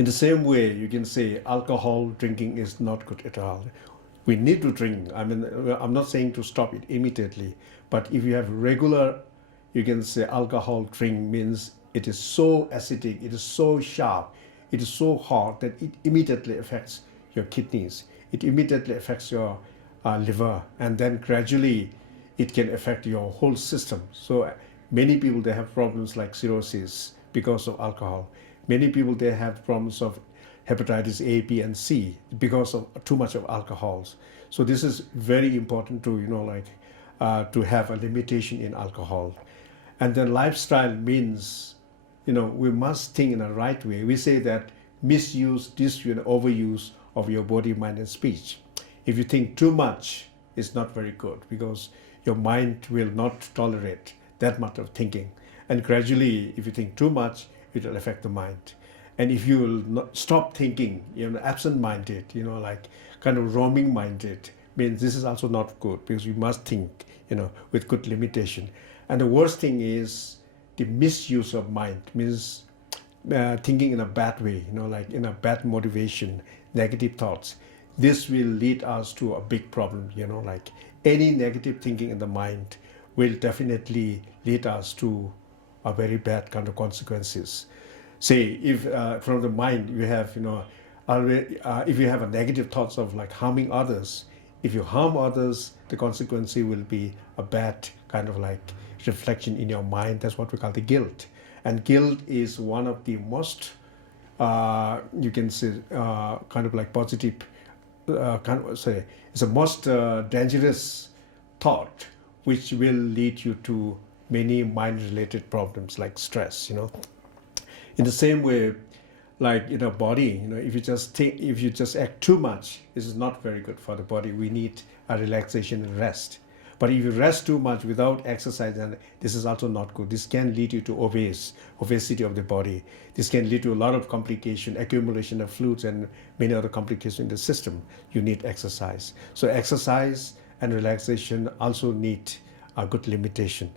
In the same way, you can say alcohol drinking is not good at all. We need to drink. I mean, I'm not saying to stop it immediately, but if you have regular, you can say alcohol drink means it is so acidic, it is so sharp, it is so hot that it immediately affects your kidneys. It immediately affects your liver, and then gradually it can affect your whole system. So many people, they have problems like cirrhosis because of alcohol. Many people, they have problems of hepatitis A, B, and C because of too much of alcohols. So this is very important to, to have a limitation in alcohol. And then lifestyle means, we must think in a right way. We say that misuse, disuse, and overuse of your body, mind, and speech. If you think too much, it's not very good because your mind will not tolerate that much of thinking. And gradually, if you think too much, it will affect the mind. And if you will not stop thinking, absent-minded, kind of roaming-minded, means this is also not good because you must think, with good limitation. And the worst thing is the misuse of mind, means thinking in a bad way, in a bad motivation, negative thoughts. This will lead us to a big problem, any negative thinking in the mind will definitely lead us to a very bad kind of consequences. Say if from the mind you have, if you have a negative thoughts of like harming others, if you harm others, the consequence will be a bad kind of like reflection in your mind. That's what we call the guilt. And guilt is one of the most, you can say, kind of like positive, it's the most dangerous thought, which will lead you to many mind-related problems like stress. In the same way, like in a body, if you just act too much, this is not very good for the body. We need a relaxation and rest. But if you rest too much without exercise, then this is also not good. This can lead you to obesity of the body. This can lead to a lot of complication, accumulation of fluids, and many other complications in the system. You need exercise. So exercise and relaxation also need a good limitation.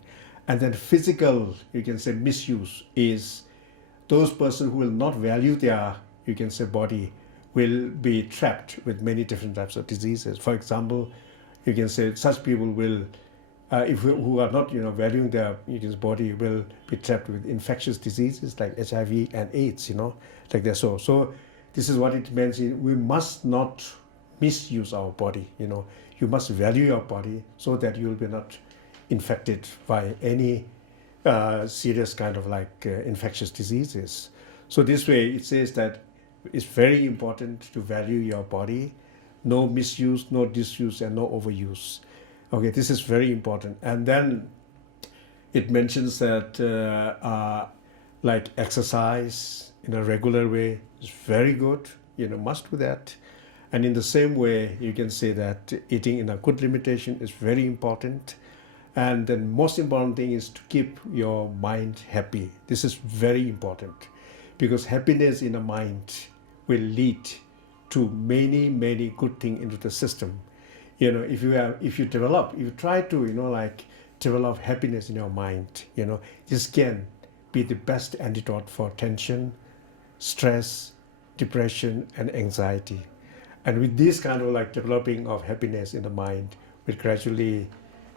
And then physical, you can say, misuse is those persons who will not value their, you can say, body will be trapped with many different types of diseases. For example, you can say such people will, who are not, valuing their body, will be trapped with infectious diseases like HIV and AIDS, like that. So this is what it means. We must not misuse our body. You must value your body so that you will be not infected by any serious kind of like infectious diseases. So this way it says that it's very important to value your body. No misuse, no disuse, and no overuse. Okay, this is very important. And then it mentions that like exercise in a regular way is very good. Must do that. And in the same way, you can say that eating in a good limitation is very important. And the most important thing is to keep your mind happy. This is very important because happiness in the mind will lead to many, many good things into the system. If you try to, develop happiness in your mind, this can be the best antidote for tension, stress, depression, and anxiety. And with this kind of like developing of happiness in the mind,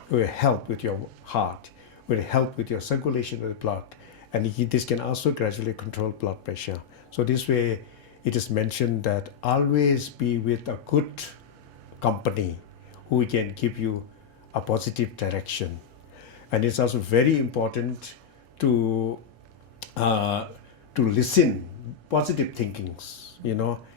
will help with your heart, will help with your circulation of the blood, and this can also gradually control blood pressure. So this way, it is mentioned that always be with a good company who can give you a positive direction. And it's also very important to listen positive thinkings,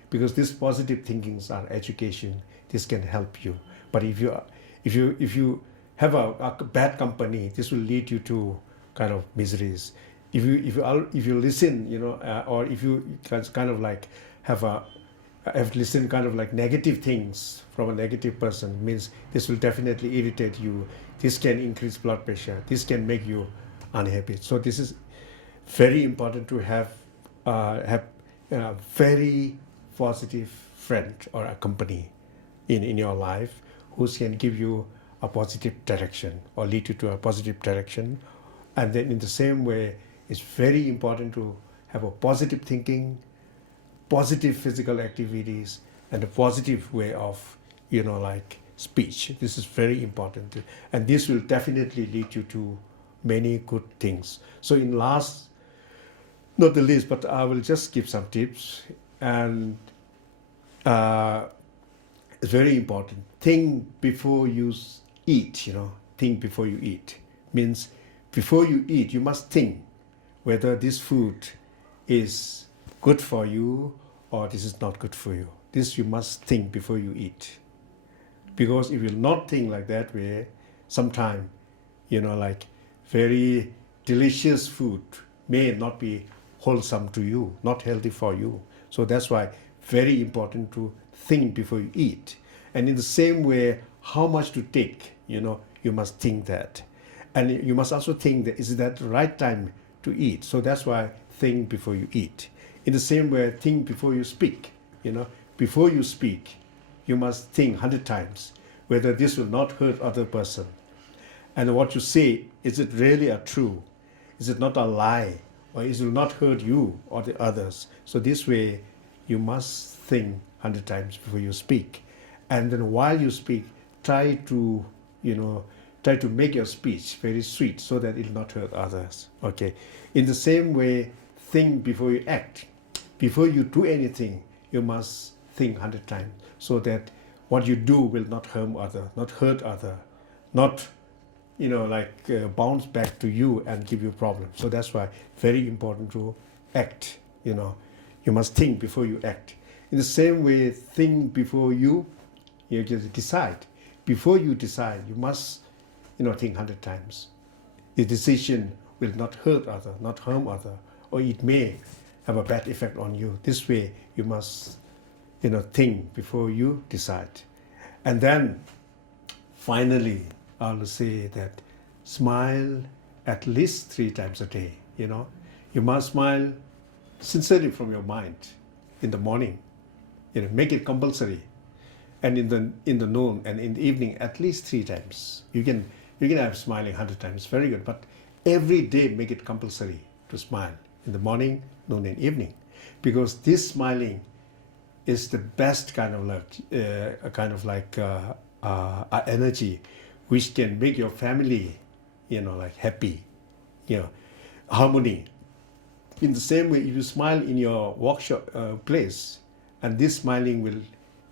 because these positive thinkings are education. This can help you. But if you have a bad company, this will lead you to kind of miseries. If you listen, or if you kind of like have listened kind of like negative things from a negative person, means this will definitely irritate you. This can increase blood pressure. This can make you unhappy. So this is very important to have a very positive friend or a company in your life who can give you a positive direction or lead you to a positive direction. And then in the same way, it's very important to have a positive thinking, positive physical activities and a positive way of, like speech. This is very important. And this will definitely lead you to many good things. So in last, not the least, but I will just give some tips. And it's very important. Think before you eat, think before you eat. Means before you eat, you must think whether this food is good for you or this is not good for you. This you must think before you eat. Because if you not think like that way, sometime, like very delicious food may not be wholesome to you, not healthy for you. So that's why very important to think before you eat. And in the same way, how much to take, you must think that. And you must also think that is that the right time to eat. So that's why think before you eat. In the same way, think before you speak. Before you speak, you must think 100 times whether this will not hurt other person. And what you say, is it really a true? Is it not a lie? Or it will not hurt you or the others? So this way, you must think 100 times before you speak. And then while you speak, try to make your speech very sweet so that it will not hurt others. Okay. In the same way, think before you act. Before you do anything, you must think 100 times so that what you do will not harm other, not hurt other, not bounce back to you and give you problems. So that's why very important to act. You must think before you act. In the same way, think before you just decide. Before you decide, you must think 100 times. The decision will not hurt other, not harm other, or it may have a bad effect on you. This way, you must think before you decide. And then finally, I will say that smile at least 3 times a day. You must smile sincerely from your mind in the morning. Make it compulsory. And in the noon and in the evening, at least 3 times. You can have smiling 100 times, very good. But every day make it compulsory to smile in the morning, noon, and evening, because this smiling is the best kind of energy which can make your family, happy, harmony. In the same way, if you smile in your workshop place, and this smiling will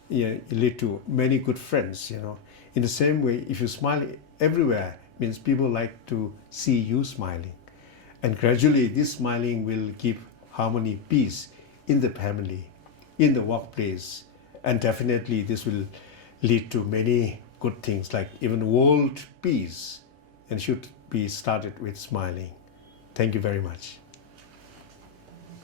lead to many good friends. In the same way, if you smile everywhere, means people like to see you smiling, and gradually this smiling will give harmony, peace in the family, in the workplace, and definitely this will lead to many good things, like even world peace, and should be started with smiling. Thank you very much.